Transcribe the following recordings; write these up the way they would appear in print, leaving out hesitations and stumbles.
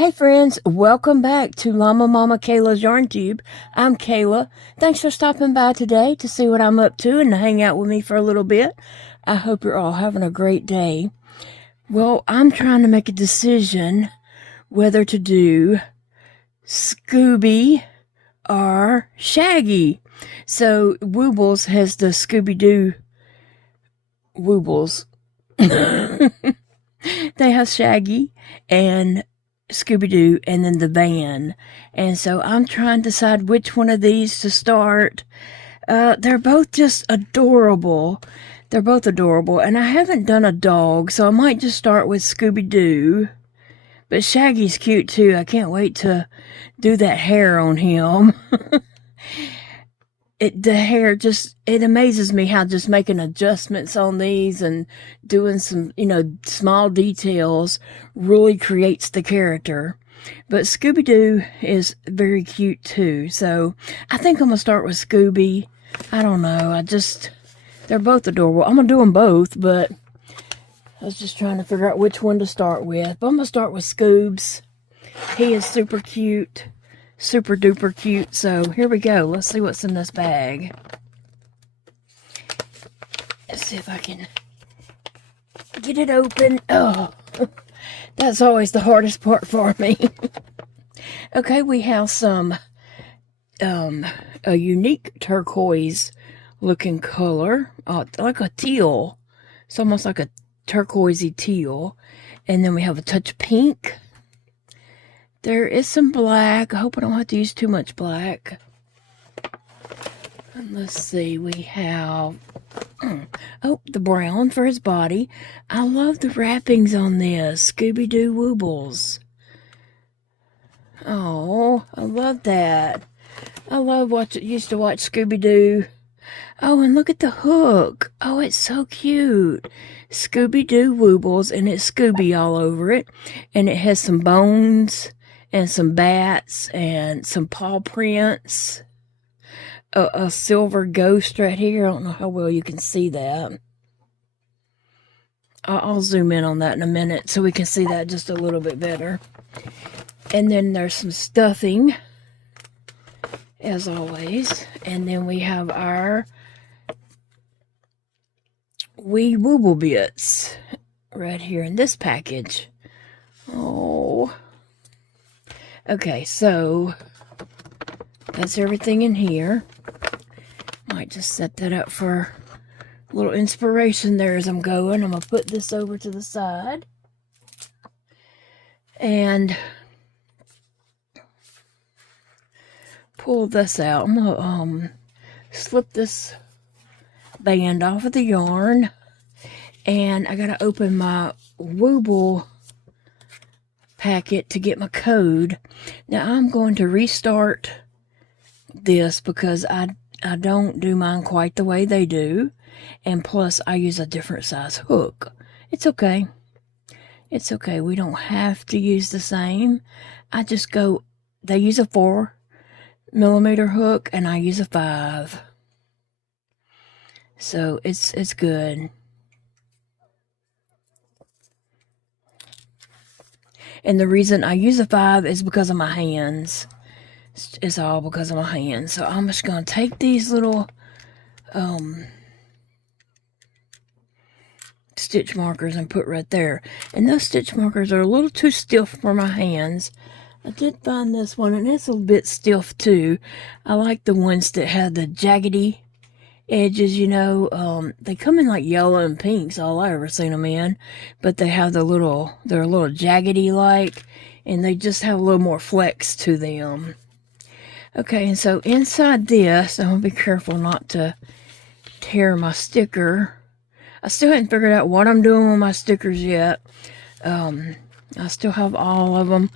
Hey friends, welcome back to Llama Mama Kayla's Yarn Tube. I'm Kayla. Thanks for stopping by today to see what I'm up to and to hang out with me for a little bit. I hope you're all having a great day. Well, I'm trying to make a decision whether to do Scooby or Shaggy. So Woobles has the Scooby-Doo Woobles. They have Shaggy and Scooby-Doo and then the van. And so I'm trying to decide which one of these to start. They're both just adorable. They're both adorable. And I haven't done a dog, so I might just start with Scooby-Doo. But Shaggy's cute too. I can't wait to do that hair on him. The hair just, it amazes me how just making adjustments on these and doing some, small details really creates the character. But Scooby-Doo is very cute too. So I think I'm going to start with Scooby. I don't know. They're both adorable. I'm going to do them both, but I was just trying to figure out which one to start with. But I'm going to start with Scoobs. He is super cute. Super duper cute. So here we go. Let's see what's in this bag. Let's see if I can get it open. Oh, that's always the hardest part for me. Okay, we have some a unique turquoise looking color, like a teal. It's almost like a turquoisey teal. And then we have a touch of pink. There is some black. I hope I don't have to use too much black. And let's see, we have, the brown for his body. I love the wrappings on this. Scooby-Doo Woobles. Oh, I love that. I used to watch Scooby-Doo. Oh, and look at the hook. Oh, it's so cute. Scooby-Doo Woobles, and it's Scooby all over it. And it has some bones and some bats and some paw prints. A silver ghost right here. I don't know how well you can see that. I'll zoom in on that in a minute so we can see that just a little bit better. And then there's some stuffing, as always. And then we have our wee Wooble bits right here in this package. Oh. Okay, so that's everything in here. Might just set that up for a little inspiration there as I'm going. I'm going to put this over to the side. And pull this out. I'm going to slip this band off of the yarn. And I got to open my Wooble packet to get my code. Now I'm going to restart this because I don't do mine quite the way they do, and plus I use a different size hook. It's okay. It's okay. We don't have to use the same. I just go, they use a 4mm hook and I use a 5. So it's good. And the reason I use a 5 is because of my hands. It's all because of my hands. So I'm just going to take these little stitch markers and put right there. And those stitch markers are a little too stiff for my hands. I did find this one, and it's a bit stiff too. I like the ones that have the jaggedy edges, they come in like yellow and pinks, all I ever seen them in, but they have they're a little jaggedy like, and they just have a little more flex to them. Okay, and so inside this, I'm gonna be careful not to tear my sticker. I still haven't figured out what I'm doing with my stickers yet. I still have all of them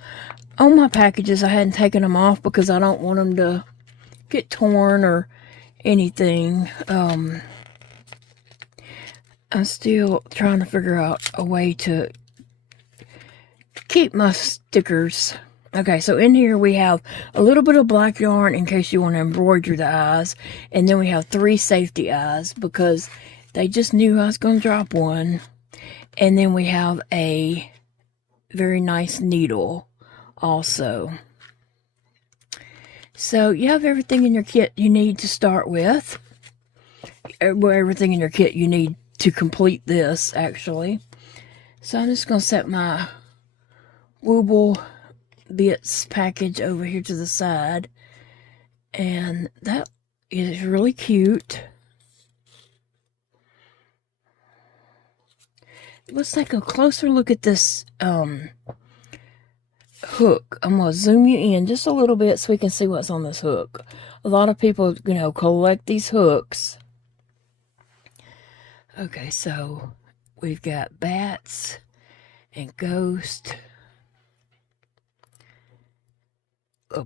on my packages. I hadn't taken them off because I don't want them to get torn or anything. I'm still trying to figure out a way to keep my stickers. Okay, so in here we have a little bit of black yarn in case you want to embroider the eyes, and then we have 3 safety eyes because they just knew I was going to drop one. And then we have a very nice needle also. So you have everything in your kit you need to start with. Well, everything in your kit you need to complete this, actually. So I'm just going to set my Wooble bits package over here to the side. And that is really cute. Let's take a closer look at this hook. I'm going to zoom you in just a little bit so we can see what's on this hook. A lot of people, collect these hooks. Okay, so we've got bats and ghosts,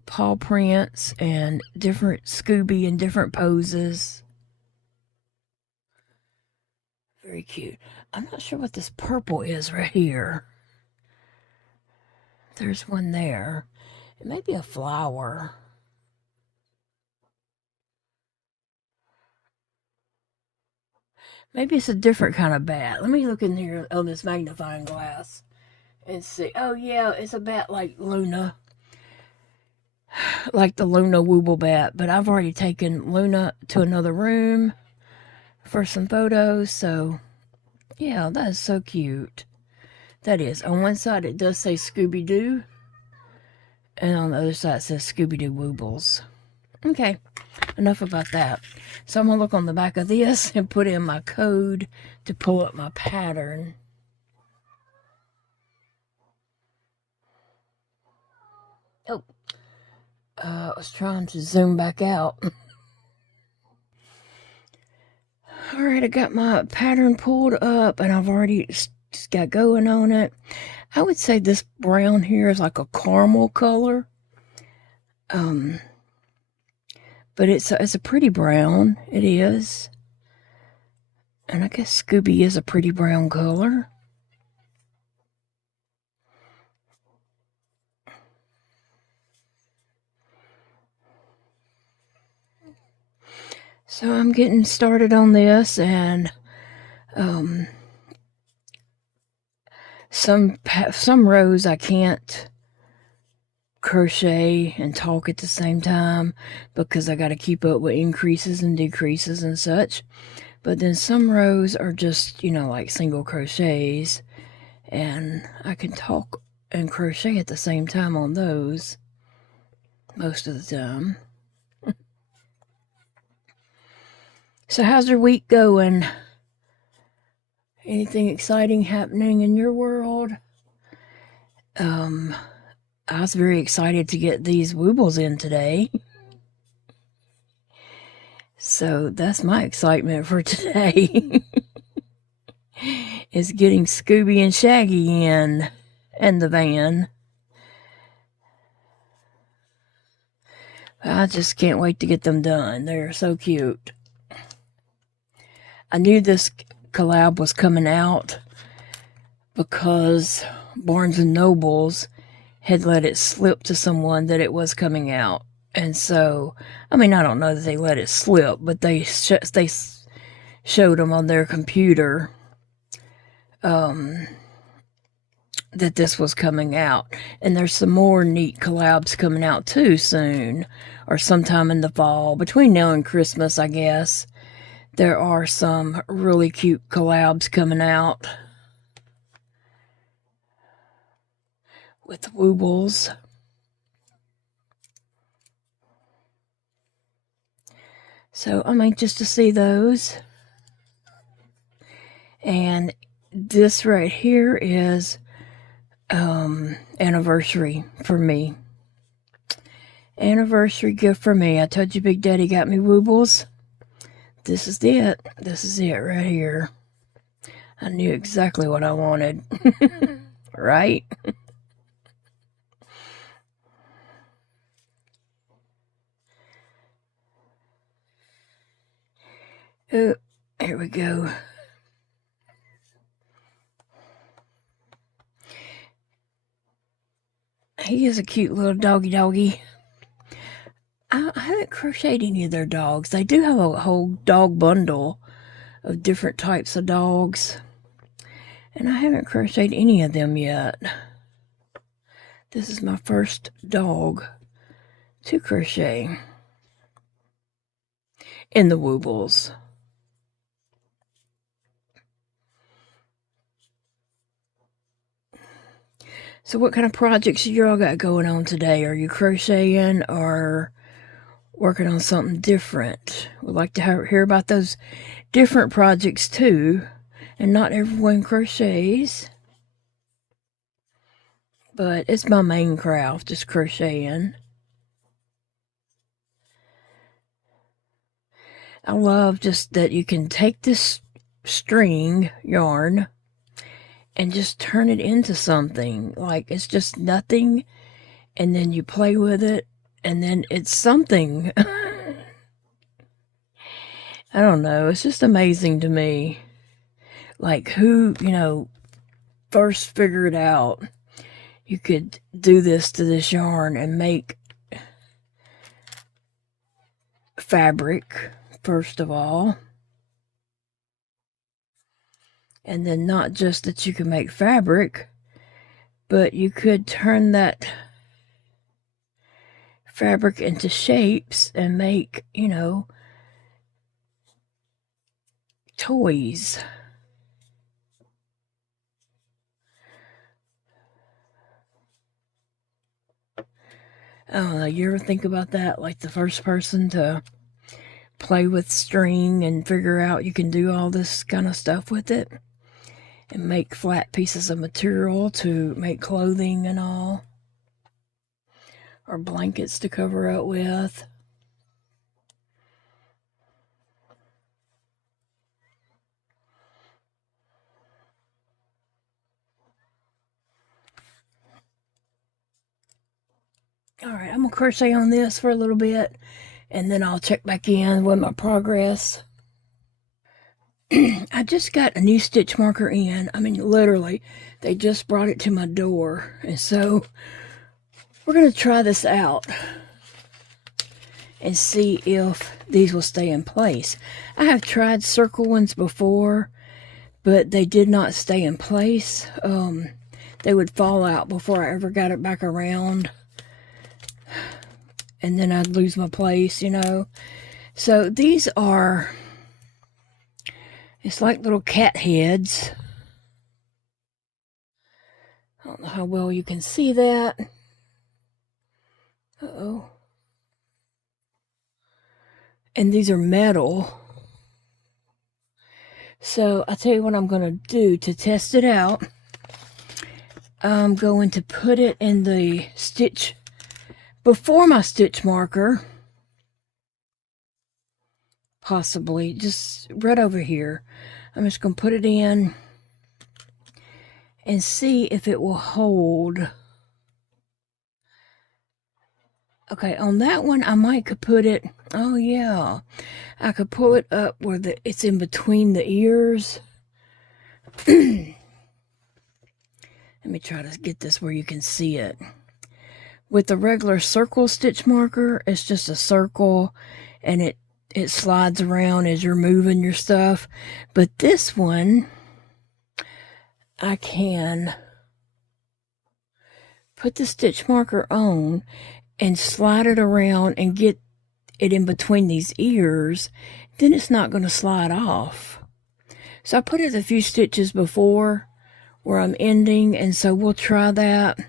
paw prints, and different Scooby in different poses. Very cute. I'm not sure what this purple is right here. There's one there. It may be a flower. Maybe it's a different kind of bat. Let me look in here on this magnifying glass and see. Oh, yeah, it's a bat like Luna. Like the Luna Wooble bat. But I've already taken Luna to another room for some photos. So, yeah, that is so cute. That is. On one side, it does say Scooby-Doo. And on the other side, it says Scooby-Doo Woobles. Okay, enough about that. So I'm going to look on the back of this and put in my code to pull up my pattern. Oh, I was trying to zoom back out. Alright, I got my pattern pulled up and I've already just got going on it. I would say this brown here is like a caramel color. But it's a pretty brown. It is. And I guess Scooby is a pretty brown color. So I'm getting started on this, and some rows I can't crochet and talk at the same time because I got to keep up with increases and decreases and such. But then some rows are just, like single crochets, and I can talk and crochet at the same time on those most of the time. So how's your week going? Anything exciting happening in your world? I was very excited to get these Woobles in today. So that's my excitement for today. Is getting Scooby and Shaggy in and the van. I just can't wait to get them done. They're so cute. I knew this collab was coming out because Barnes & Nobles had let it slip to someone that it was coming out. And so, I mean, I don't know that they let it slip, but they showed them on their computer that this was coming out. And there's some more neat collabs coming out too soon, or sometime in the fall. Between now and Christmas, I guess, there are some really cute collabs coming out with Woobles. So I'm anxious to see those. And this right here is anniversary for me. Anniversary gift for me. I told you Big Daddy got me Woobles. This is it. This is it right here. I knew exactly what I wanted. Right? Oh, here we go. He is a cute little doggy. I haven't crocheted any of their dogs. They do have a whole dog bundle of different types of dogs. And I haven't crocheted any of them yet. This is my first dog to crochet in the Woobles. So what kind of projects y'all got going on today? Are you crocheting or working on something different? We'd like to hear about those different projects too. And not everyone crochets. But it's my main craft, just crocheting. I love just that you can take this string yarn and just turn it into something. Like, it's just nothing, and then you play with it, and then it's something. I don't know. It's just amazing to me. Like, who, first figured out you could do this to this yarn and make fabric, first of all. And then not just that you can make fabric, but you could turn that fabric into shapes and make, toys. I don't know, you ever think about that? Like the first person to play with string and figure out you can do all this kind of stuff with it? And make flat pieces of material to make clothing and all. Or blankets to cover up with. Alright, I'm going to crochet on this for a little bit. And then I'll check back in with my progress. I just got a new stitch marker in. I mean, literally, they just brought it to my door. And so, we're going to try this out and see if these will stay in place. I have tried circle ones before, but they did not stay in place. They would fall out before I ever got it back around. And then I'd lose my place, So, these are... It's like little cat heads. I don't know how well you can see that. Uh-oh. And these are metal. So, I'll tell you what I'm going to do to test it out. I'm going to put it in the stitch before my stitch marker. Possibly, just right over here. I'm just going to put it in and see if it will hold. Okay, on that one, I might could put it, oh yeah, I could pull it up where it's in between the ears. Let me try to get this where you can see it. With the regular circle stitch marker, it's just a circle, and it slides around as you're moving your stuff. But this one, I can put the stitch marker on and slide it around and get it in between these ears. Then it's not going to slide off. So I put it a few stitches before where I'm ending, and so we'll try that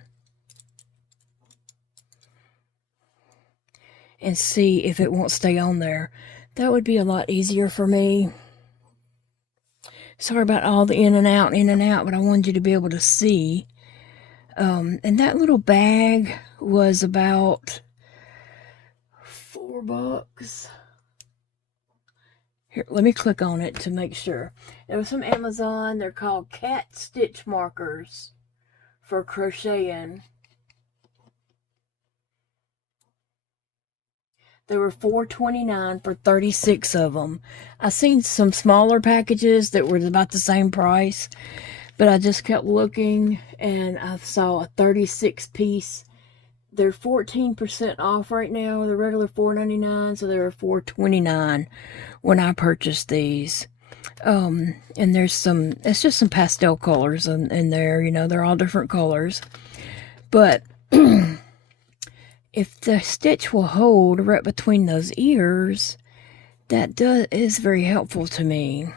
and see if it won't stay on there. That would be a lot easier for me. Sorry about all the in and out, but I wanted you to be able to see. And that little bag was about $4. Here, let me click on it to make sure. It was from Amazon. They're called cat stitch markers for crocheting. They were $4.29 for 36 of them. I seen some smaller packages that were about the same price, but I just kept looking and I saw a 36 piece. They're 14% off right now. The regular $4.99, so they were $4.29 when I purchased these. And it's just some pastel colors in there, they're all different colors. But if the stitch will hold right between those ears, that is very helpful to me.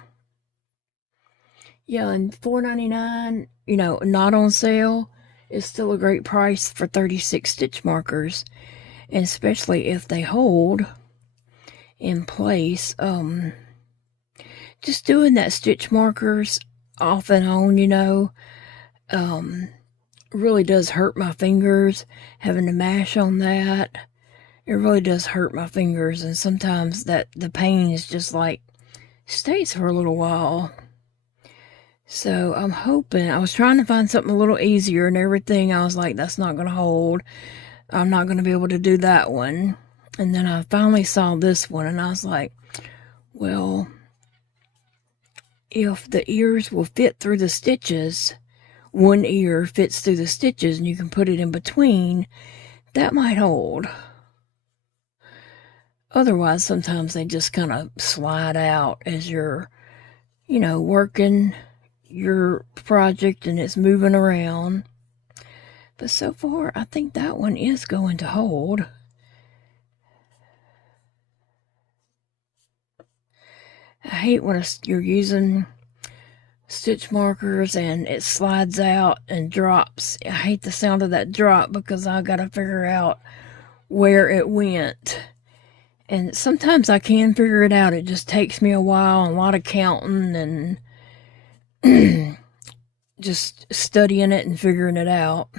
Yeah, and $4.99, you know, not on sale, is still a great price for 36 stitch markers, and especially if they hold in place. Just doing that stitch markers off and on, you know, really does hurt my fingers. Having to mash on that, it really does hurt my fingers, and sometimes the pain is just like stays for a little while. So I'm hoping, I was trying to find something a little easier and everything. I was like, that's not going to hold. I'm not going to be able to do that one. And then I finally saw this one, and I was like, well, if the ears will fit through the stitches, one ear fits through the stitches and you can put it in between, that might hold. Otherwise, sometimes they just kind of slide out as you're, you know, working your project and it's moving around. But so far, I think that one is going to hold. I hate when you're using stitch markers and it slides out and drops. I hate the sound of that drop because I got to figure out where it went. And sometimes I can figure it out. It just takes me a while and a lot of counting and just studying it and figuring it out.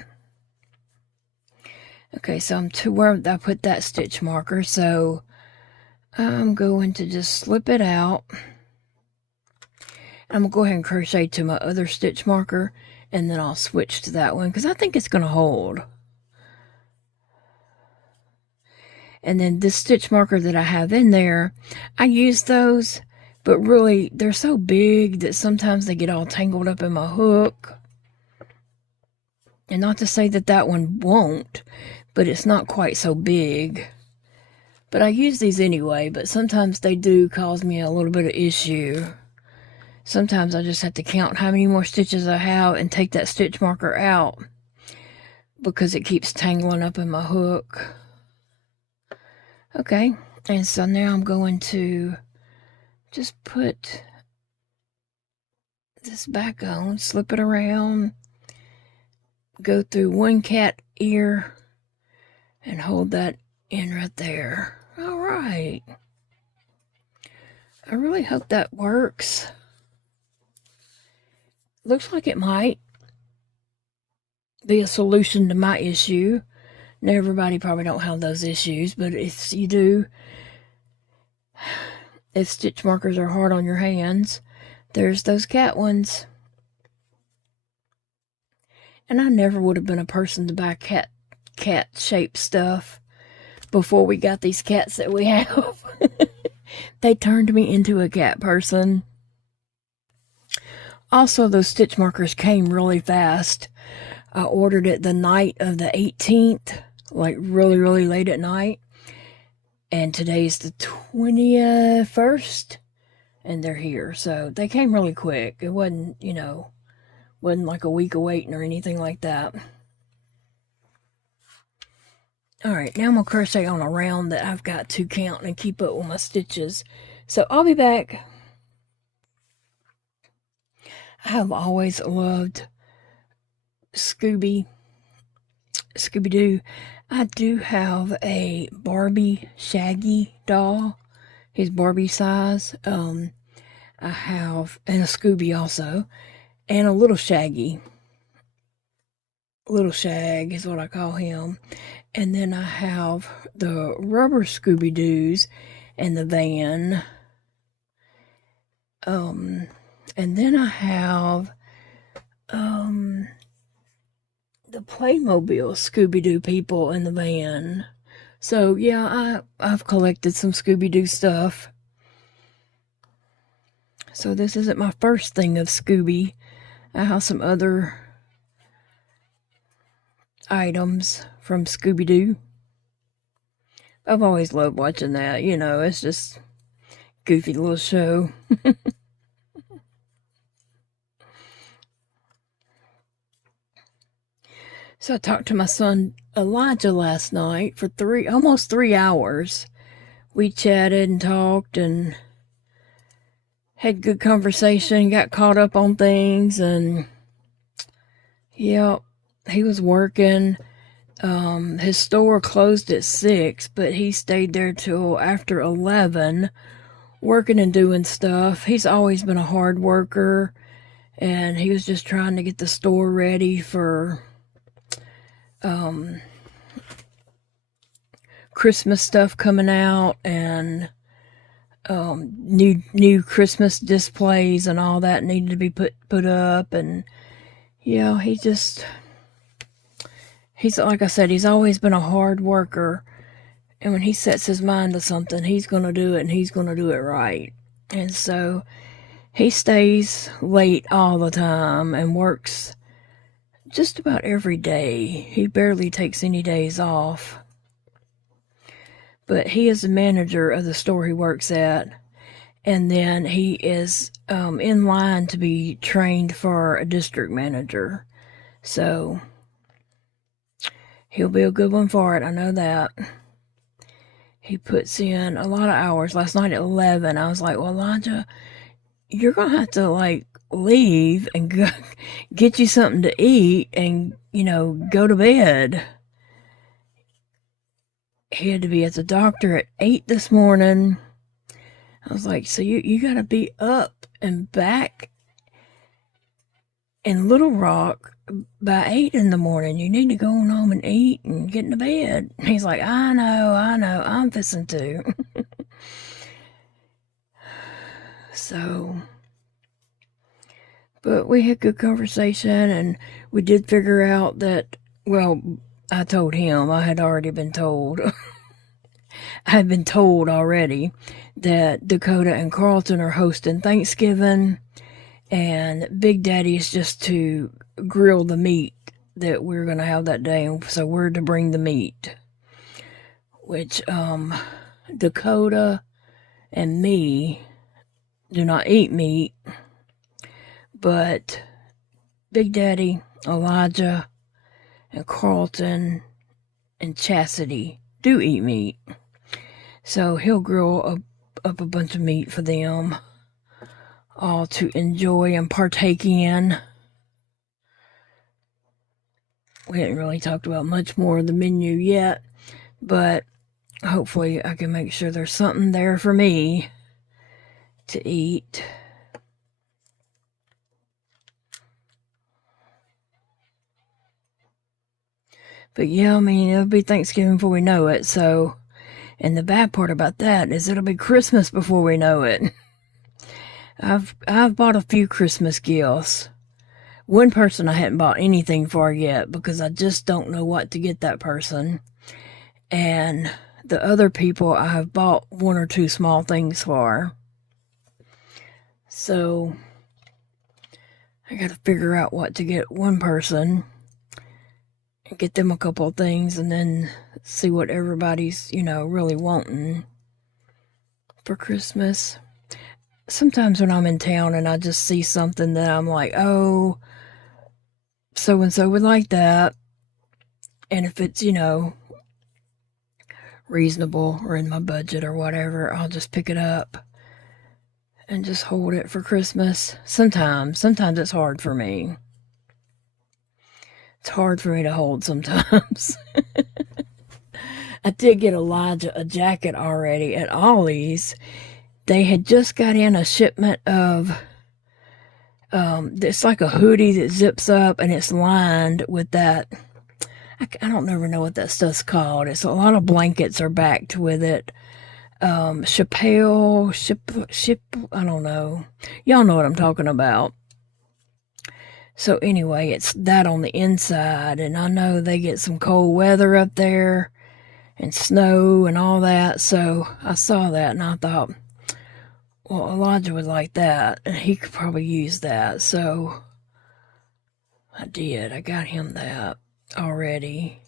Okay, so I'm to where I put that stitch marker, so I'm going to just slip it out. I'm going to go ahead and crochet to my other stitch marker, and then I'll switch to that one because I think it's going to hold. And then this stitch marker that I have in there, I use those, but really they're so big that sometimes they get all tangled up in my hook. And not to say that that one won't, but it's not quite so big. But I use these anyway, but sometimes they do cause me a little bit of issue. Sometimes I just have to count how many more stitches I have and take that stitch marker out because it keeps tangling up in my hook. Okay, and so now I'm going to just put this back on, slip it around, go through one cat ear, and hold that in right there. All right. I really hope that works. Looks like it might be a solution to my issue. Now, everybody probably don't have those issues, but if you do, if stitch markers are hard on your hands, there's those cat ones. And I never would have been a person to buy cat-shaped stuff before we got these cats that we have. They turned me into a cat person. Also, those stitch markers came really fast. I ordered it the night of the 18th, like really, really late at night. And today's the 21st, and they're here. So they came really quick. It wasn't, you know, wasn't like a week of waiting or anything like that. Alright, now I'm going to crochet on a round that I've got to count and keep up with my stitches. So I'll be back. I have always loved Scooby-Doo. I do have a Barbie Shaggy doll. He's Barbie size. I have, and a Scooby also, and a little Shaggy. Little Shag is what I call him. And then I have the rubber Scooby-Doos and the van. And then I have the Playmobil Scooby-Doo people in the van. So yeah, I've collected some Scooby-Doo stuff. So this isn't my first thing of Scooby. I have some other items from Scooby-Doo. I've always loved watching that, you know, it's just goofy little show. So I talked to my son Elijah last night for almost 3 hours. We chatted and talked and had good conversation, got caught up on things, and yeah, he was working. His store closed at 6, but he stayed there till after 11, working and doing stuff. He's always been a hard worker, and he was just trying to get the store ready for Christmas stuff coming out, and new Christmas displays and all that needed to be put up. And yeah, he's like I said, he's always been a hard worker, and when he sets his mind to something, he's going to do it, and he's going to do it right. And so he stays late all the time and works just about every day. He barely takes any days off. But he is the manager of the store he works at, and then he is in line to be trained for a district manager. So he'll be a good one for it, I know that. He puts in a lot of hours. Last night at 11, I was like, well, Elijah, you're going to have to, like, leave and go get you something to eat and, go to bed. He had to be at the doctor at 8 this morning. I was like, so you got to be up and back in Little Rock by 8 in the morning. You need to go on home and eat and get into bed. He's like, I know, I'm fixing to. So, but we had good conversation, and we did figure out that, well, I told him, I had already been told. I had been told already that Dakota and Carlton are hosting Thanksgiving, and Big Daddy is just to grill the meat that we're going to have that day. So we're to bring the meat, which Dakota and me do not eat meat, but Big Daddy, Elijah, and Carlton and Chastity do eat meat. So he'll grill up a bunch of meat for them all to enjoy and partake in. We haven't really talked about much more of the menu yet, but hopefully I can make sure there's something there for me to eat. But yeah, I mean, it'll be Thanksgiving before we know it, so, and the bad part about that is it'll be Christmas before we know it. I've bought a few Christmas gifts. One person I hadn't bought anything for yet because I just don't know what to get that person. And the other people I have bought one or two small things for. So I got to figure out what to get one person and get them a couple of things, and then see what everybody's, really wanting for Christmas. Sometimes when I'm in town and I just see something that I'm like, oh, so-and-so would like that. And if it's, reasonable or in my budget or whatever, I'll just pick it up and just hold it for Christmas. Sometimes it's hard for me. It's hard for me to hold sometimes. I did get Elijah a jacket already at Ollie's. They had just got in a shipment of, it's like a hoodie that zips up and it's lined with that, I don't ever know what that stuff's called. It's a lot of blankets are backed with it. Ship, I don't know. Y'all know what I'm talking about. So anyway, it's that on the inside, and I know they get some cold weather up there and snow and all that, so I saw that and I thought, well, Elijah would like that, and he could probably use that, so I did. I got him that already.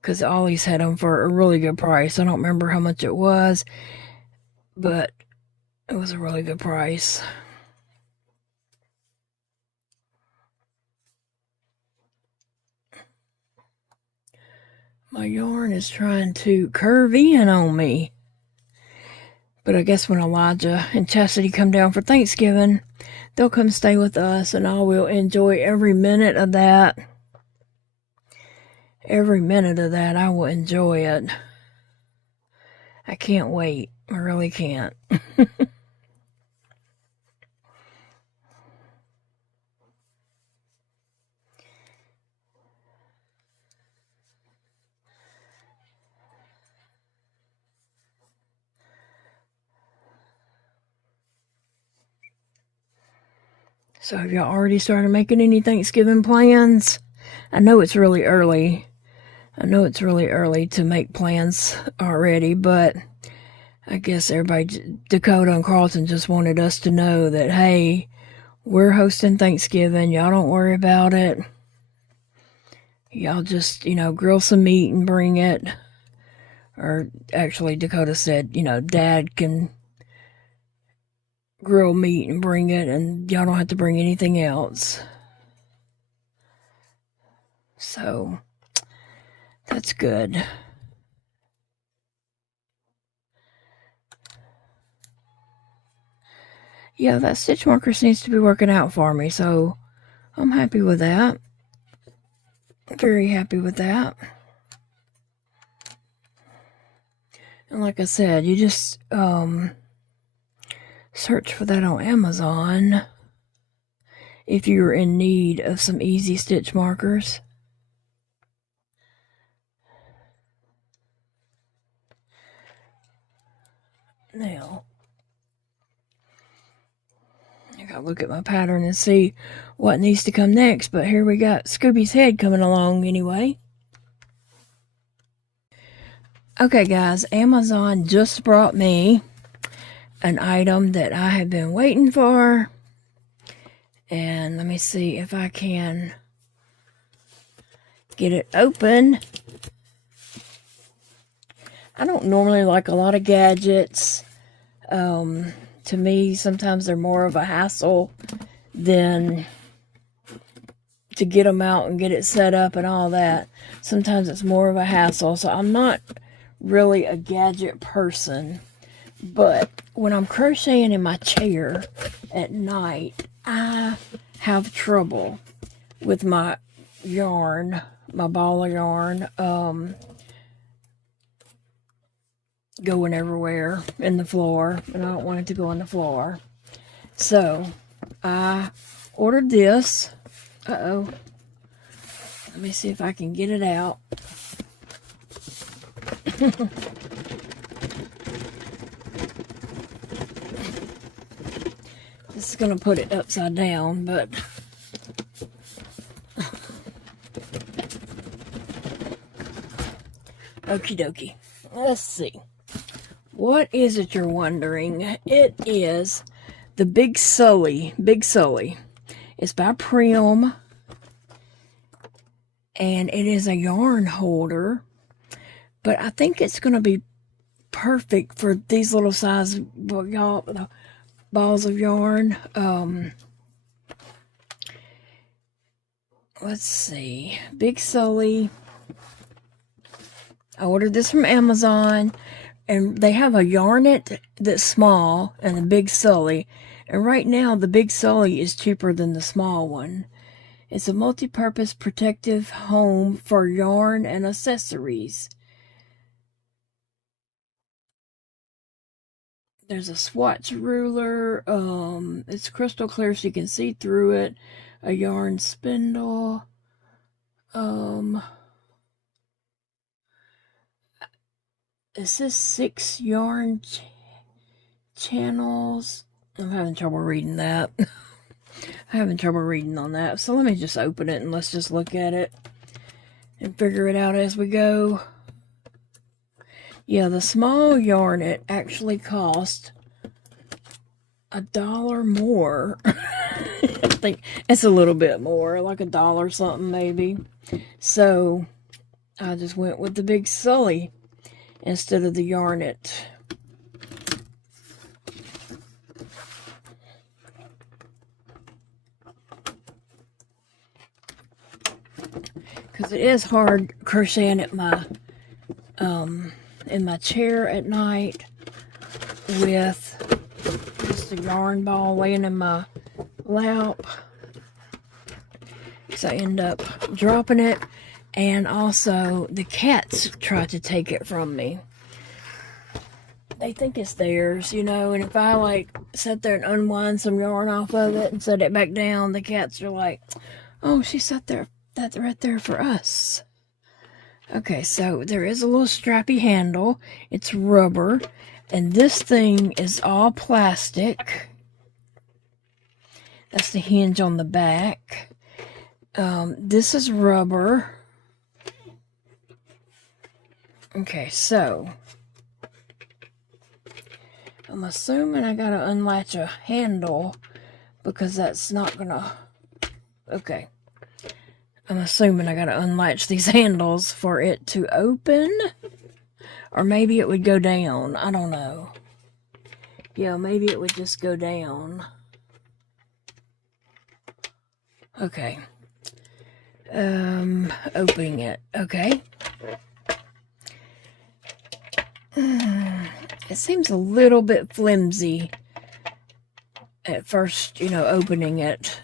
Because Ollie's had them for a really good price. I don't remember how much it was, but it was a really good price. My yarn is trying to curve in on me. But I guess when Elijah and Chastity come down for Thanksgiving, they'll come stay with us, and I will enjoy every minute of that. Every minute of that, I will enjoy it. I can't wait. I really can't. So have y'all already started making any Thanksgiving plans? I know it's really early. I know it's really early to make plans already, but I guess everybody, Dakota and Carlton, just wanted us to know that, hey, we're hosting Thanksgiving. Y'all don't worry about it. Y'all just, grill some meat and bring it. Or actually, Dakota said, Dad can grill meat and bring it, and y'all don't have to bring anything else. So, that's good. Yeah, that stitch marker seems to be working out for me, so I'm happy with that. Very happy with that. And like I said, you just search for that on Amazon if you're in need of some easy stitch markers. Now, I gotta look at my pattern and see what needs to come next, but here we got Scooby's head coming along anyway. Okay guys, Amazon just brought me an item that I have been waiting for. And let me see if I can get it open. I don't normally like a lot of gadgets. To me, sometimes they're more of a hassle than to get them out and get it set up and all that. Sometimes it's more of a hassle. So I'm not really a gadget person. But when I'm crocheting in my chair at night, I have trouble with my yarn, my ball of yarn, going everywhere in the floor, and I don't want it to go on the floor. So I ordered this. Uh-oh. Let me see if I can get it out. This is going to put it upside down, but okie dokie. Let's see. What is it you're wondering? It is the Big Sully. Big Sully. It's by Prim. And it is a yarn holder. But I think it's going to be perfect for these little size balls of yarn. Let's see. Big Sully. I ordered this from Amazon. And they have a Yarnet that's small and a Big Sully. And right now, the Big Sully is cheaper than the small one. It's a multi-purpose protective home for yarn and accessories. There's a swatch ruler. It's crystal clear so you can see through it. A yarn spindle. It says 6 yarn channels. I'm having trouble reading that. I'm having trouble reading on that. So let me just open it and let's just look at it and figure it out as we go. Yeah, the small yarn, it actually cost $1 more. I think it's a little bit more, like $1 something maybe. So I just went with the Big Sully instead of the Yarnet. because it is hard crocheting at my in my chair at night with just a yarn ball laying in my lap, so I end up dropping it, and also the cats try to take it from me. They think it's theirs, you know, and if I like sit there and unwind some yarn off of it and set it back down, the cats are like, oh, she sat there, that's right there for us. Okay, so there is a little strappy handle. It's rubber, and this thing is all plastic. That's the hinge on the back. This is rubber. Okay, so I'm assuming I gotta unlatch a handle because that's not gonna... Okay. I'm assuming I gotta unlatch these handles for it to open. Or maybe it would go down. I don't know. Yeah, maybe it would just go down. Okay. Opening it. Okay. It seems a little bit flimsy at first, you know, opening it.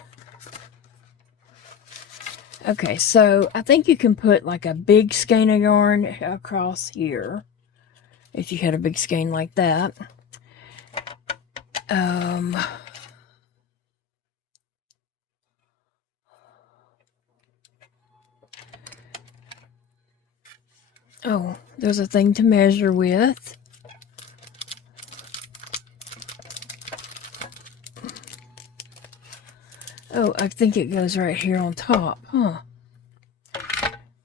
Okay, so I think you can put like a big skein of yarn across here, if you had a big skein like that. Oh, there's a thing to measure with. Oh, I think it goes right here on top, huh?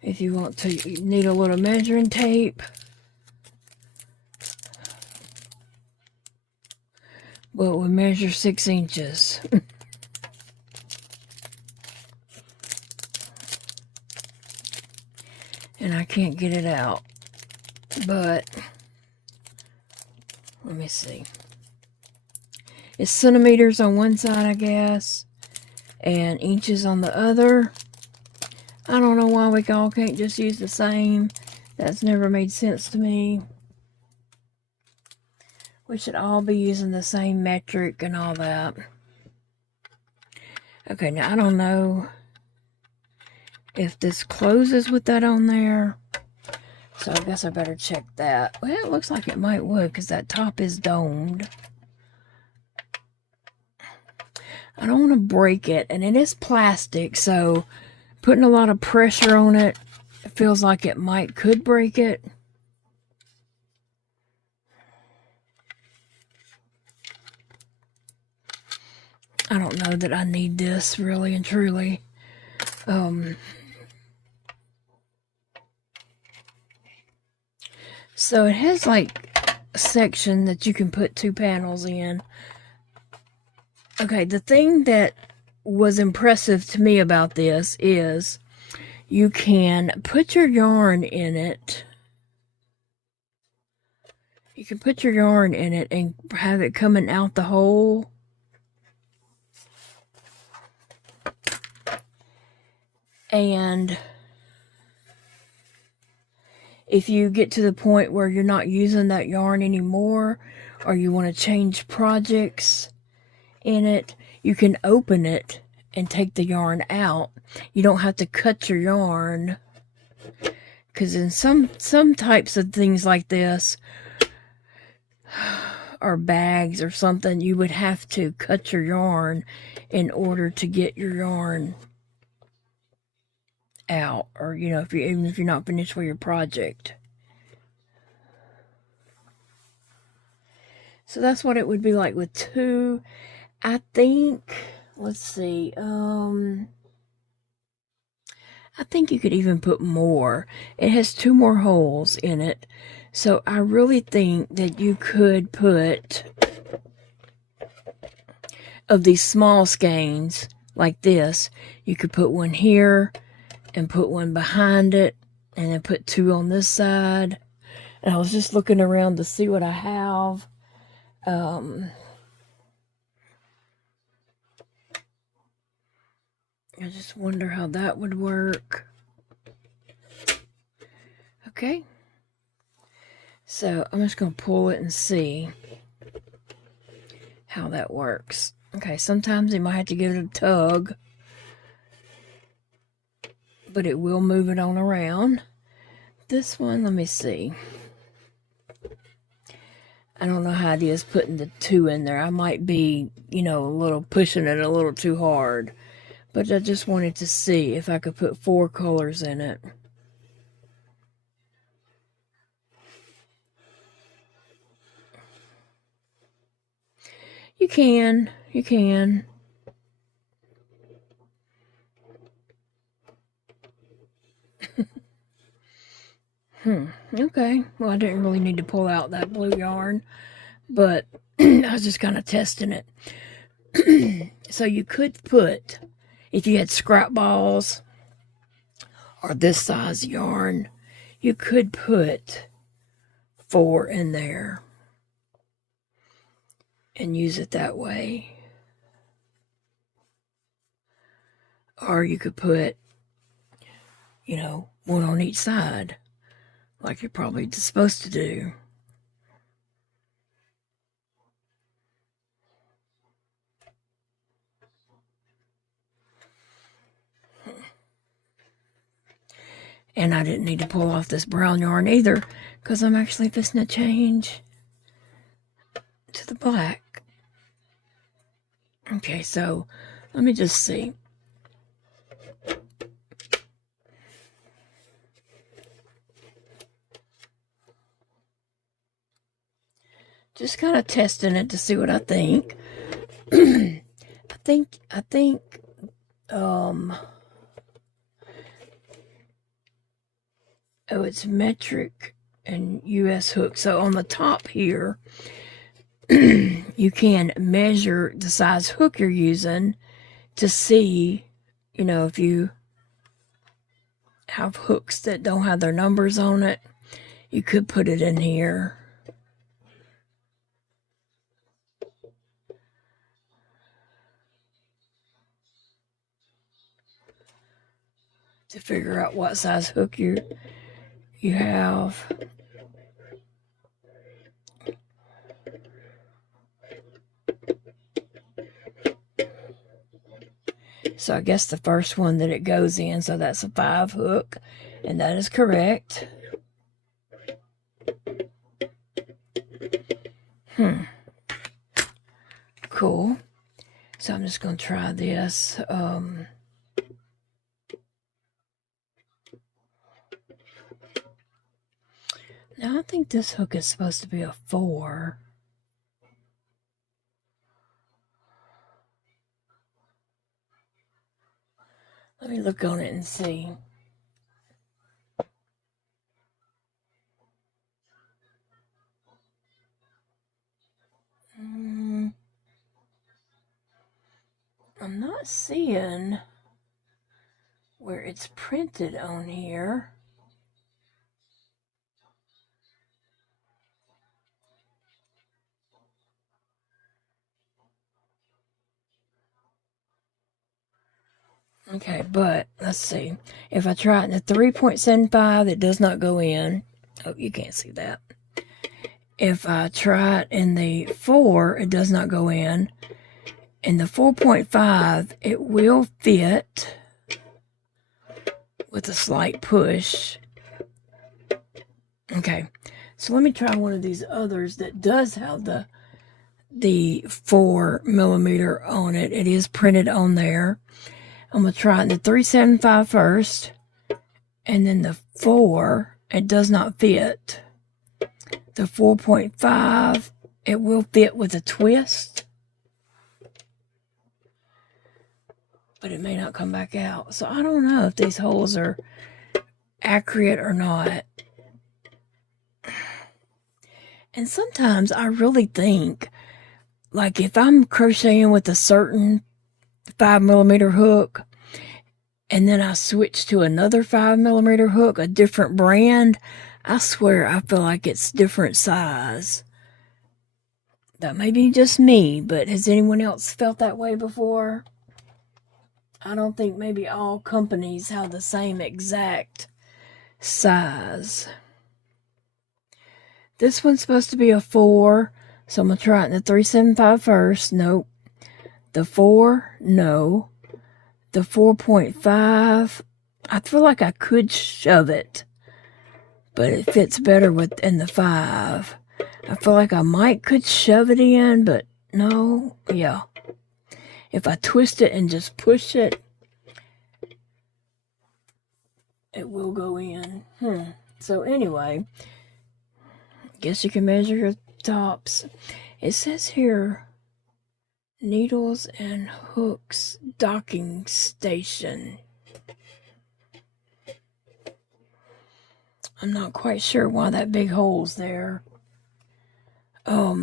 If you want to, you need a little measuring tape. Well, we measure 6 inches. And I can't get it out. But, let me see. It's centimeters on one side, I guess, and inches on the other. I don't know why we all can't just use the same. That's never made sense to me. We should all be using the same metric and all that. Okay, now I don't know if this closes with that on there. So I guess I better check that. Well, it looks like it might would because that top is domed. I don't want to break it, and it is plastic, so putting a lot of pressure on it, it feels like it could break it. I don't know that I need this really and truly. So it has like a section that you can put 2 panels in. Okay, the thing that was impressive to me about this is you can put your yarn in it. You can put your yarn in it and have it coming out the hole. And if you get to the point where you're not using that yarn anymore, or you want to change projects in it, you can open it and take the yarn out. You don't have to cut your yarn, because in some types of things like this, or bags or something, you would have to cut your yarn in order to get your yarn out, or you know, even if you're not finished with your project. So that's what it would be like with 2. I think, let's see, I think you could even put more. It has 2 more holes in it, so I really think that you could put, of these small skeins like this, you could put one here and put one behind it, and then put 2 on this side. And I was just looking around to see what I have. I just wonder how that would work. Okay. So I'm just going to pull it and see how that works. Okay, sometimes you might have to give it a tug, but it will move it on around. This one, let me see. I don't know how it is putting the 2 in there. I might be, you know, a little pushing it a little too hard. But I just wanted to see if I could put 4 colors in it. You can. Okay. Well, I didn't really need to pull out that blue yarn, but I was just kind of testing it. So you could put, if you had scrap balls or this size yarn, you could put 4 in there and use it that way. Or you could put, you know, 1 on each side, like you're probably supposed to do. And I didn't need to pull off this brown yarn either, because I'm actually fixing to change to the black. Okay, so let me just see. Just kind of testing it to see what I think. I think, oh, it's metric and US hook. So on the top here, you can measure the size hook you're using to see, you know, if you have hooks that don't have their numbers on it, you could put it in here. To figure out what size hook you have. So I guess the first one that it goes in, so that's a 5 hook, and that is correct. Cool. So I'm just going to try this. Now I think this hook is supposed to be a 4. Let me look on it and see. I'm not seeing where it's printed on here. Okay, but let's see. If I try it in the 3.75, it does not go in. Oh, you can't see that. If I try it in the 4, it does not go in. In the 4.5, it will fit with a slight push. Okay, so let me try one of these others that does have the 4 millimeter on it. It is printed on there. I'm going to try it in the 3.75 first, and then the 4, it does not fit. The 4.5, it will fit with a twist, but it may not come back out. So I don't know if these holes are accurate or not. And sometimes I really think, like if I'm crocheting with a certain 5 millimeter hook, and then I switch to another 5 millimeter hook, a different brand, I swear I feel like it's different size. That may be just me, but has anyone else felt that way before? I don't think maybe all companies have the same exact size. This one's supposed to be a 4, so I'm going to try it in the 375 first. Nope. The 4, no. The 4.5, I feel like I could shove it, but it fits better in the 5. I feel like I could shove it in, but no, yeah. If I twist it and just push it, it will go in. So anyway, guess you can measure your tops. It says here, needles and hooks docking station. I'm not quite sure why that big hole's there. A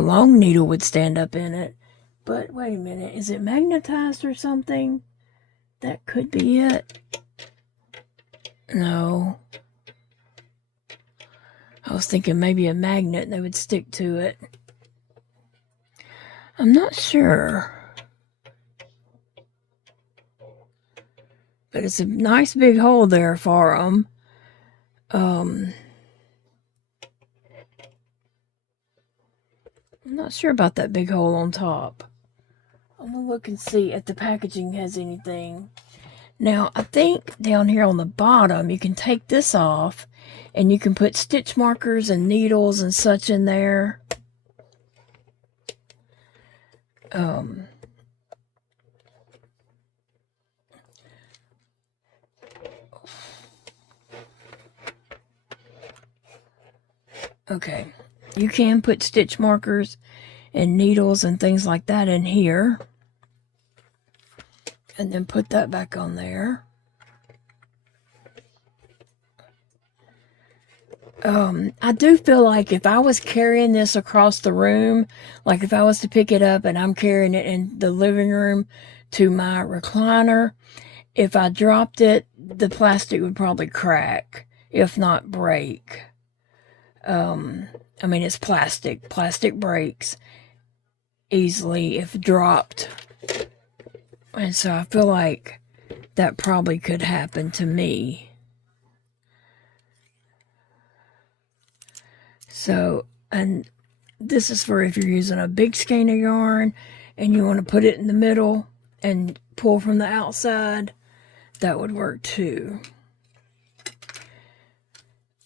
long needle would stand up in it. But wait a minute, is it magnetized or something? That could be it. No. I was thinking maybe a magnet and they would stick to it. I'm not sure. But it's a nice big hole there for them. I'm not sure about that big hole on top. I'm going to look and see if the packaging has anything. Now, I think down here on the bottom, you can take this off and you can put stitch markers and needles and such in there. Okay, you can put stitch markers and needles and things like that in here. And then put that back on there. I do feel like if I was carrying this across the room, like if I was to pick it up and I'm carrying it in the living room to my recliner, if I dropped it, the plastic would probably crack, if not break. I mean, it's plastic. Plastic breaks easily if dropped. And so I feel like that probably could happen to me. So, and this is for if you're using a big skein of yarn and you want to put it in the middle and pull from the outside, that would work too.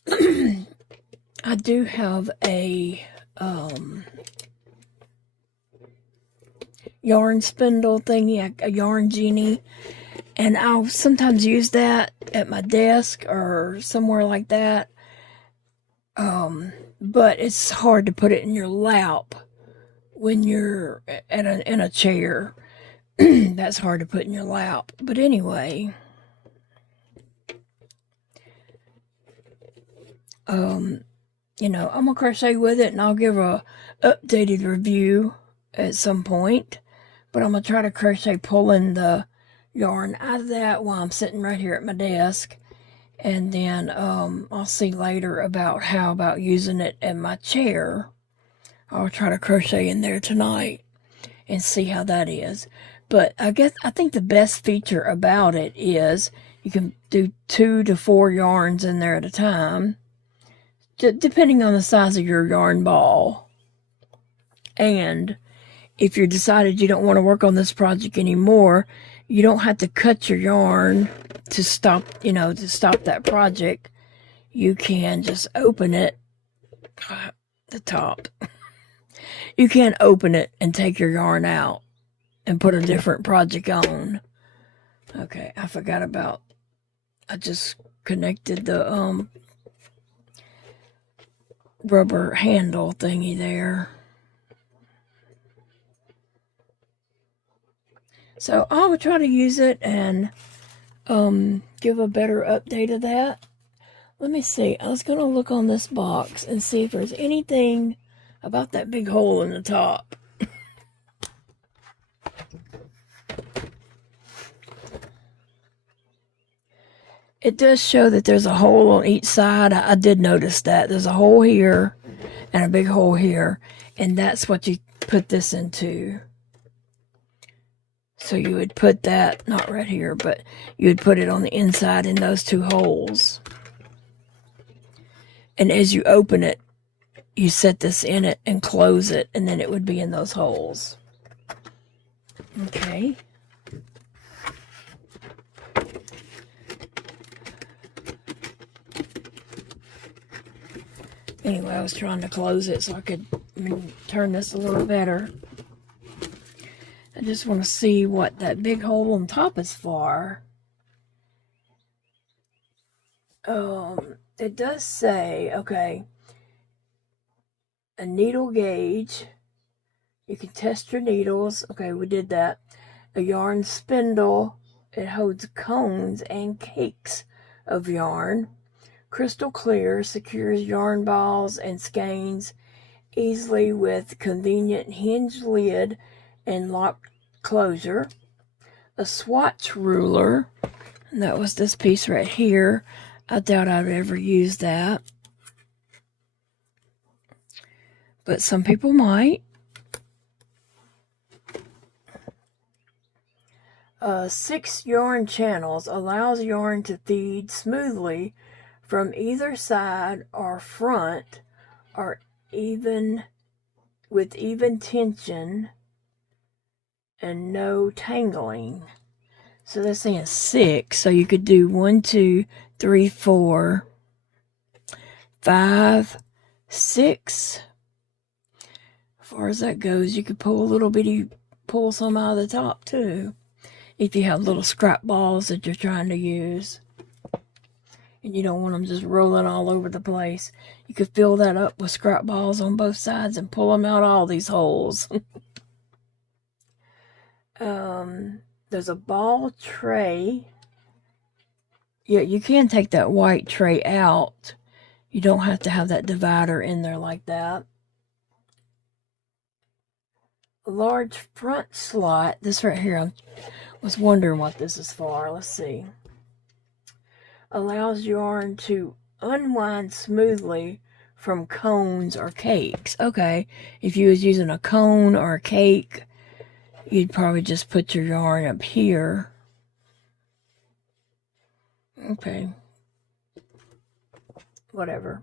I do have a yarn spindle thingy, a yarn genie, and I'll sometimes use that at my desk or somewhere like that. But it's hard to put it in your lap when you're in a chair. That's hard to put in your lap. But anyway, you know, I'm gonna crochet with it and I'll give a updated review at some point. But I'm gonna try to crochet pulling the yarn out of that while I'm sitting right here at my desk. And then I'll see later about using it in my chair. I'll try to crochet in there tonight and see how that is. But I think the best feature about it is you can do 2 to 4 yarns in there at a time, depending on the size of your yarn ball. And if you decided you don't want to work on this project anymore, you don't have to cut your yarn to stop that project. You can just open it, the top. You can open it and take your yarn out and put a different project on. Okay, I forgot about, I just connected the rubber handle thingy there. So I will try to use it and give a better update of that. Let me see. I was going to look on this box and see if there's anything about that big hole in the top. It does show that there's a hole on each side. I did notice that. There's a hole here and a big hole here. And that's what you put this into. So you would put that, not right here, but you would put it on the inside in those 2 holes. And as you open it, you set this in it and close it, and then it would be in those holes. Okay. Anyway, I was trying to close it so I could turn this a little better. I just want to see what that big hole on top is for. It does say, okay, a needle gauge. You can test your needles. Okay, we did that. A yarn spindle. It holds cones and cakes of yarn. Crystal clear, secures yarn balls and skeins easily with convenient hinge lid and lock closure. A swatch ruler, and that was this piece right here. I doubt I'd ever use that, but some people might. 6 yarn channels allows yarn to feed smoothly from either side or front, or even with even tension and no tangling. So that's saying 6. So you could do 1, 2, 3, 4, 5, 6. As far as that goes, you could pull some out of the top too, if you have little scrap balls that you're trying to use and you don't want them just rolling all over the place. You could fill that up with scrap balls on both sides and pull them out all these holes. There's a ball tray. Yeah, you can take that white tray out. You don't have to have that divider in there like that. A large front slot. This right here, I was wondering what this is for. Let's see. Allows yarn to unwind smoothly from cones or cakes. Okay, if you was using a cone or a cake, you'd probably just put your yarn up here. Okay. Whatever.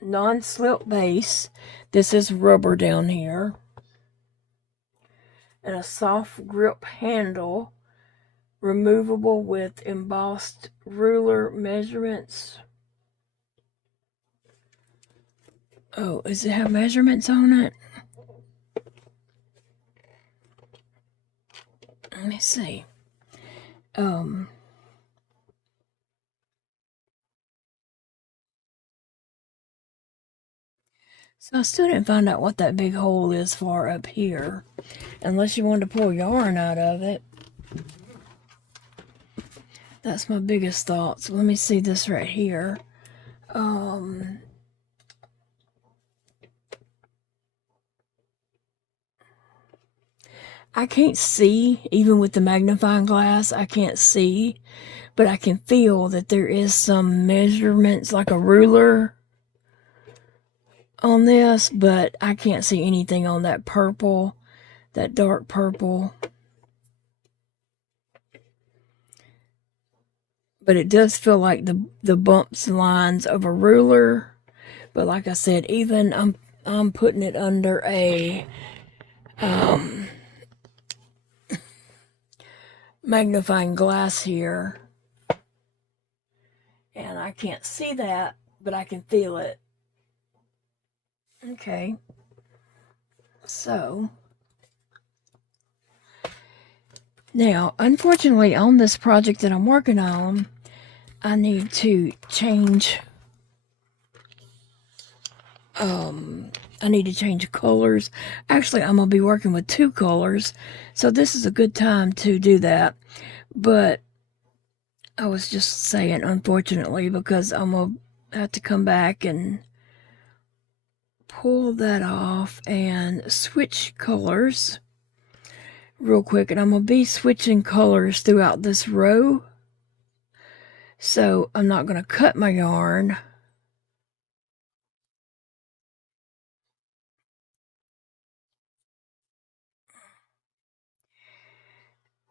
Non-slip base. This is rubber down here. And a soft grip handle. Removable with embossed ruler measurements. Oh, does it have measurements on it? Let me see. So I still didn't find out what that big hole is for up here, unless you wanted to pull yarn out of it. That's my biggest thought. So let me see this right here. I can't see, even with the magnifying glass, I can't see, but I can feel that there is some measurements, like a ruler on this, but I can't see anything on that purple, that dark purple. But it does feel like the bumps and lines of a ruler. But like I said, even I'm putting it under a magnifying glass here, and I can't see that, but I can feel it. Okay, so now, unfortunately, on this project that I'm working on, I need to change colors. Actually, I'm going to be working with 2 colors, so this is a good time to do that. But I was just saying, unfortunately, because I'm going to have to come back and pull that off and switch colors real quick. And I'm going to be switching colors throughout this row. So I'm not going to cut my yarn.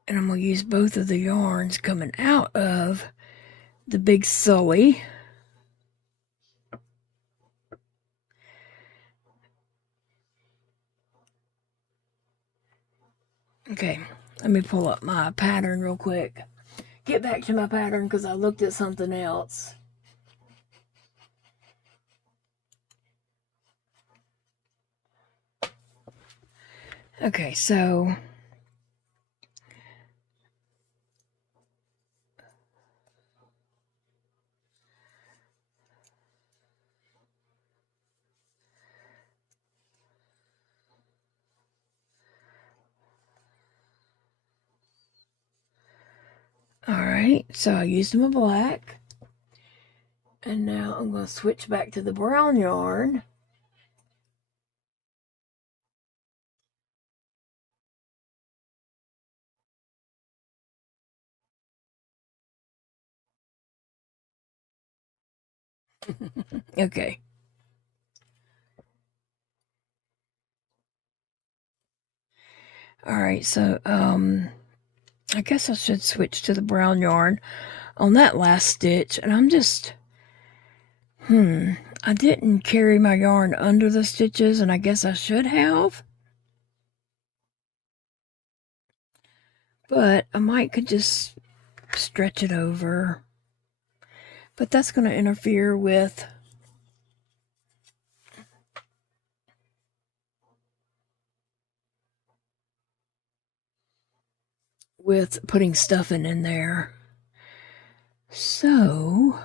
And I'm going to use both of the yarns coming out of the big Sully. Okay, let me pull up my pattern real quick. Get back to my pattern because I looked at something else. Okay, so alright, so I used my black. And now I'm going to switch back to the brown yarn. Okay. Alright, so I guess I should switch to the brown yarn on that last stitch. And I'm just, I didn't carry my yarn under the stitches, and I guess I should have. But I might could just stretch it over. But that's going to interfere with putting stuffing in there. So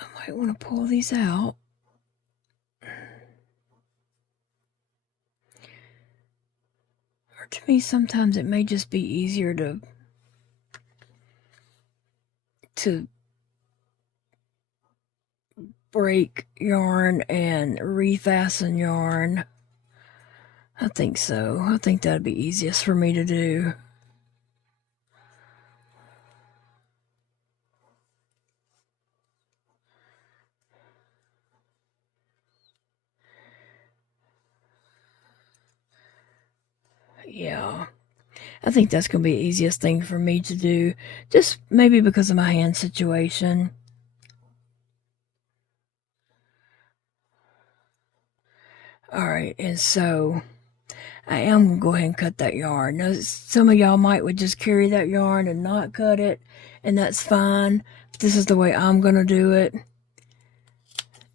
I might want to pull these out. Or to me, sometimes it may just be easier to break yarn and refasten yarn. I think so. I think that'd be easiest for me to do. Yeah, I think that's going to be the easiest thing for me to do. Just maybe because of my hand situation. Alright, and so I am going to go ahead and cut that yarn. Now, some of y'all would just carry that yarn and not cut it, and that's fine. But this is the way I'm going to do it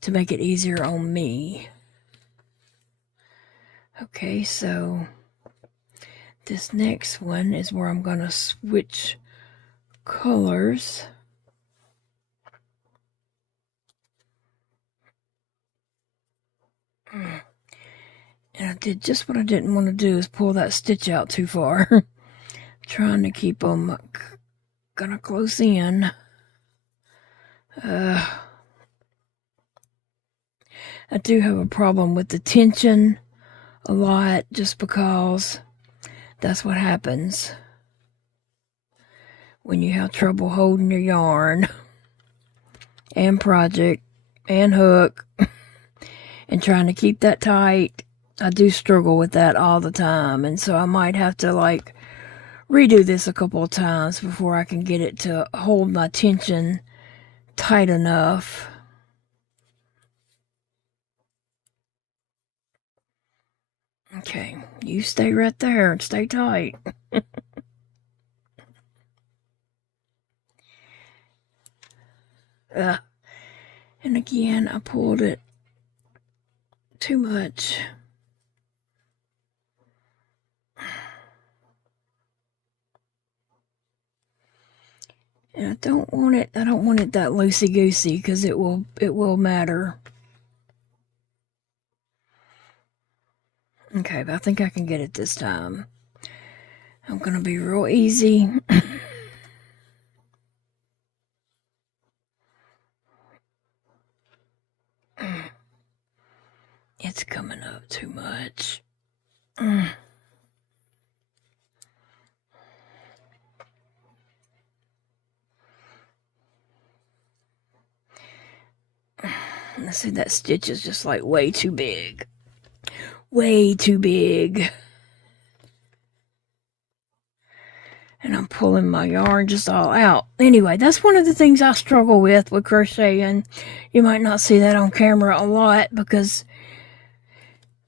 to make it easier on me. Okay, so this next one is where I'm going to switch colors. And I did just what I didn't want to do, is pull that stitch out too far. Trying to keep them kind of close in. I do have a problem with the tension a lot, just because that's what happens when you have trouble holding your yarn and project and hook and trying to keep that tight. I do struggle with that all the time, and so I might have to like redo this a couple of times before I can get it to hold my tension tight enough. Okay, you stay right there and stay tight. And again, I pulled it too much. And I don't want it that loosey-goosey, because it will matter. Okay, but I think I can get it this time. I'm gonna be real easy. It's coming up too much. Let's see, that stitch is just like way too big. Way too big. and I'm pulling my yarn just all out. Anyway, that's one of the things I struggle with crocheting. You might not see that on camera a lot because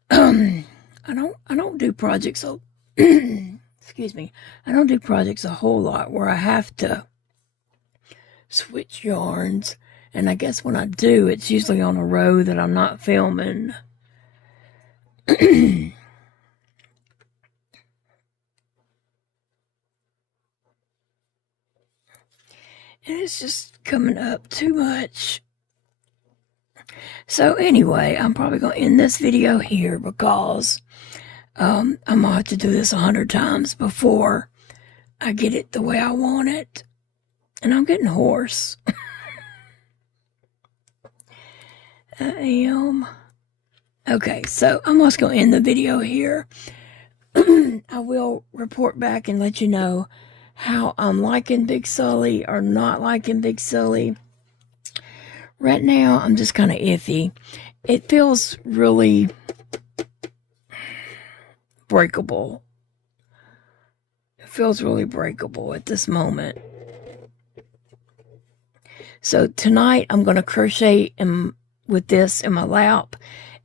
I don't do projects excuse me. I don't do projects a whole lot where I have to switch yarns, and I guess when I do, it's usually on a row that I'm not filming. And it's just coming up too much. So anyway, I'm probably going to end this video here because I'm going to have to do this 100 times before I get it the way I want it. And I'm getting hoarse. I am. Okay, so I'm just going to end the video here. I will report back and let you know how I'm liking Big Sully or not liking Big Sully. Right now, I'm just kind of iffy. It feels really breakable. It feels really breakable at this moment. So tonight, I'm going to crochet with this in my lap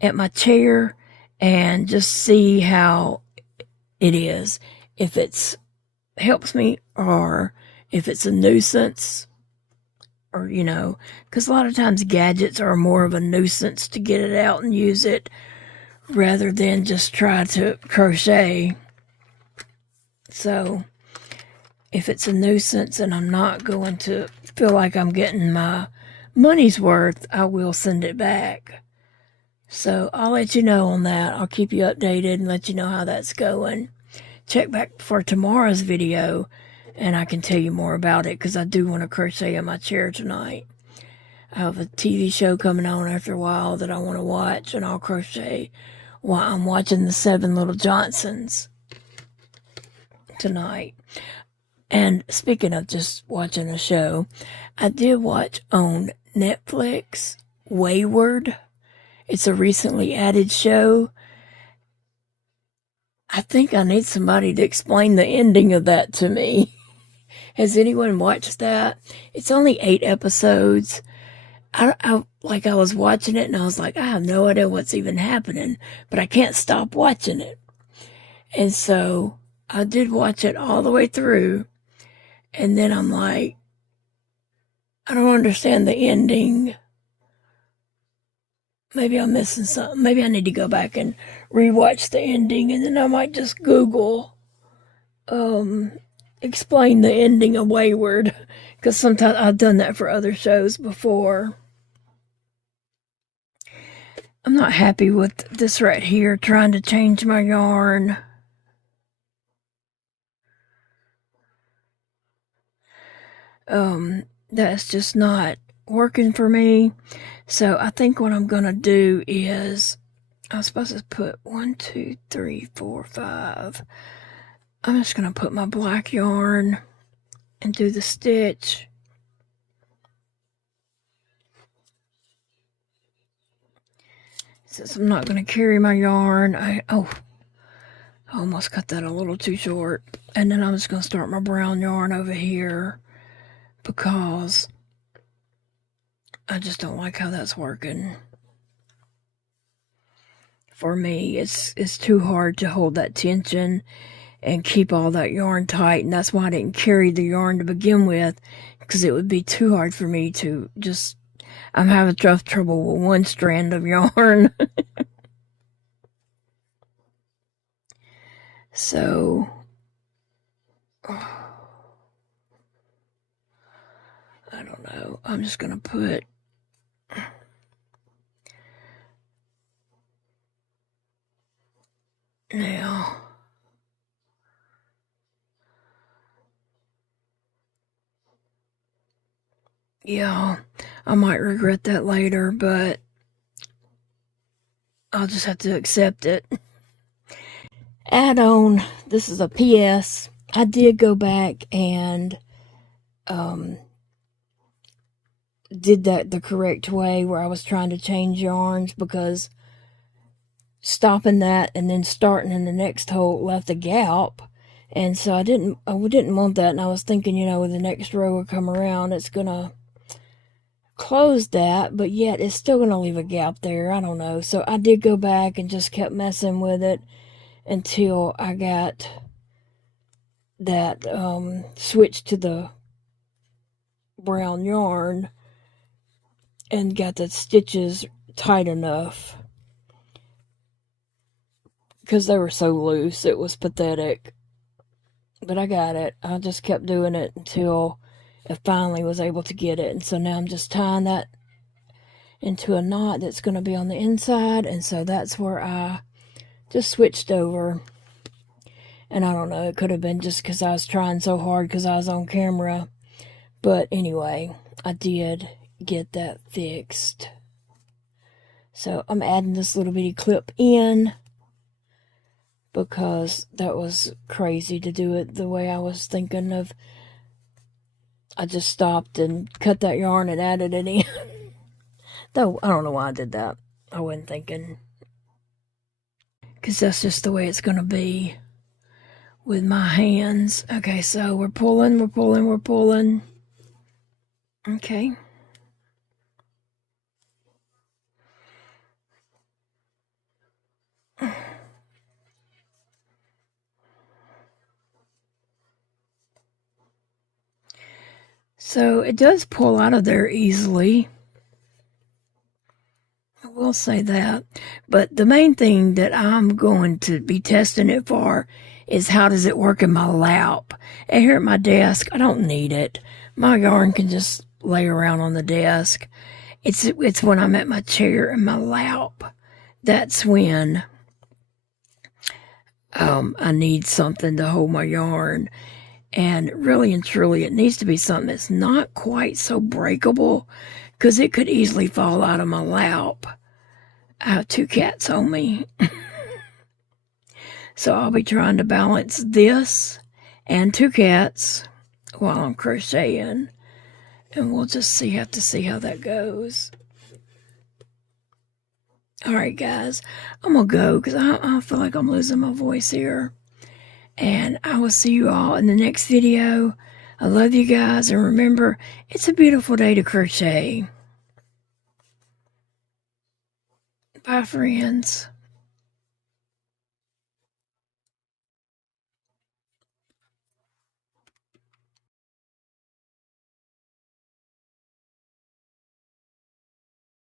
at my chair and just see how it is. If it helps me or if it's a nuisance. Or, you know, because a lot of times gadgets are more of a nuisance to get it out and use it rather than just try to crochet. So, if it's a nuisance and I'm not going to feel like I'm getting my money's worth, I will send it back. So, I'll let you know on that. I'll keep you updated and let you know how that's going. Check back for tomorrow's video. And I can tell you more about it because I do want to crochet in my chair tonight. I have a TV show coming on after a while that I want to watch, and I'll crochet while I'm watching the 7 Little Johnsons tonight. And speaking of just watching a show, I did watch on Netflix Wayward. It's a recently added show. I think I need somebody to explain the ending of that to me. Has anyone watched that? It's only 8 episodes. I was watching it and I was like, I have no idea what's even happening, but I can't stop watching it. And so I did watch it all the way through. And then I'm like, I don't understand the ending. Maybe I'm missing something. Maybe I need to go back and rewatch the ending, and then I might just Google, explain the ending of Wayward, because sometimes I've done that for other shows before. I'm not happy with this right here, trying to change my yarn. That's just not working for me. So I think what I'm gonna do is, I was supposed to put 1, 2, 3, 4, 5. I'm just gonna put my black yarn and do the stitch. Since I'm not gonna carry my yarn, I almost cut that a little too short. And then I'm just gonna start my brown yarn over here because I just don't like how that's working. For me, it's too hard to hold that tension and keep all that yarn tight, and that's why I didn't carry the yarn to begin with, because it would be too hard for me to just, I'm having tough trouble with one strand of yarn. So, I don't know, I'm just gonna put now. Yeah, I might regret that later, but I'll just have to accept it. Add on, this is a PS. I did go back and did that the correct way where I was trying to change yarns, because stopping that and then starting in the next hole left a gap, And so I didn't want that, and I was thinking, when the next row will come around, it's gonna close that, but yet it's still gonna leave a gap there. I don't know. So I did go back and just kept messing with it until I got that switch to the brown yarn and got the stitches tight enough, because they were so loose it was pathetic. But I got it. I just kept doing it until I finally was able to get it. And so now I'm just tying that into a knot that's going to be on the inside. And so that's where I just switched over. And I don't know, it could have been just because I was trying so hard because I was on camera. But anyway, I did get that fixed. So I'm adding this little bitty clip in, because that was crazy to do it the way I was thinking of. I just stopped and cut that yarn and added it in. Though I don't know why I did that. I wasn't thinking. Because that's just the way it's going to be with my hands. Okay, so we're pulling. Okay. So it does pull out of there easily. I will say that. But the main thing that I'm going to be testing it for is how does it work in my lap. And here at my desk, I don't need it. My yarn can just lay around on the desk. It's when I'm at my chair in my lap. That's when I need something to hold my yarn. And really and truly, it needs to be something that's not quite so breakable, because it could easily fall out of my lap. I have 2 cats on me. So I'll be trying to balance this and 2 cats while I'm crocheting. And we'll just have to see how that goes. Alright guys, I'm going to go because I feel like I'm losing my voice here. And I will see you all in the next video. I love you guys, and remember, it's a beautiful day to crochet. Bye, friends.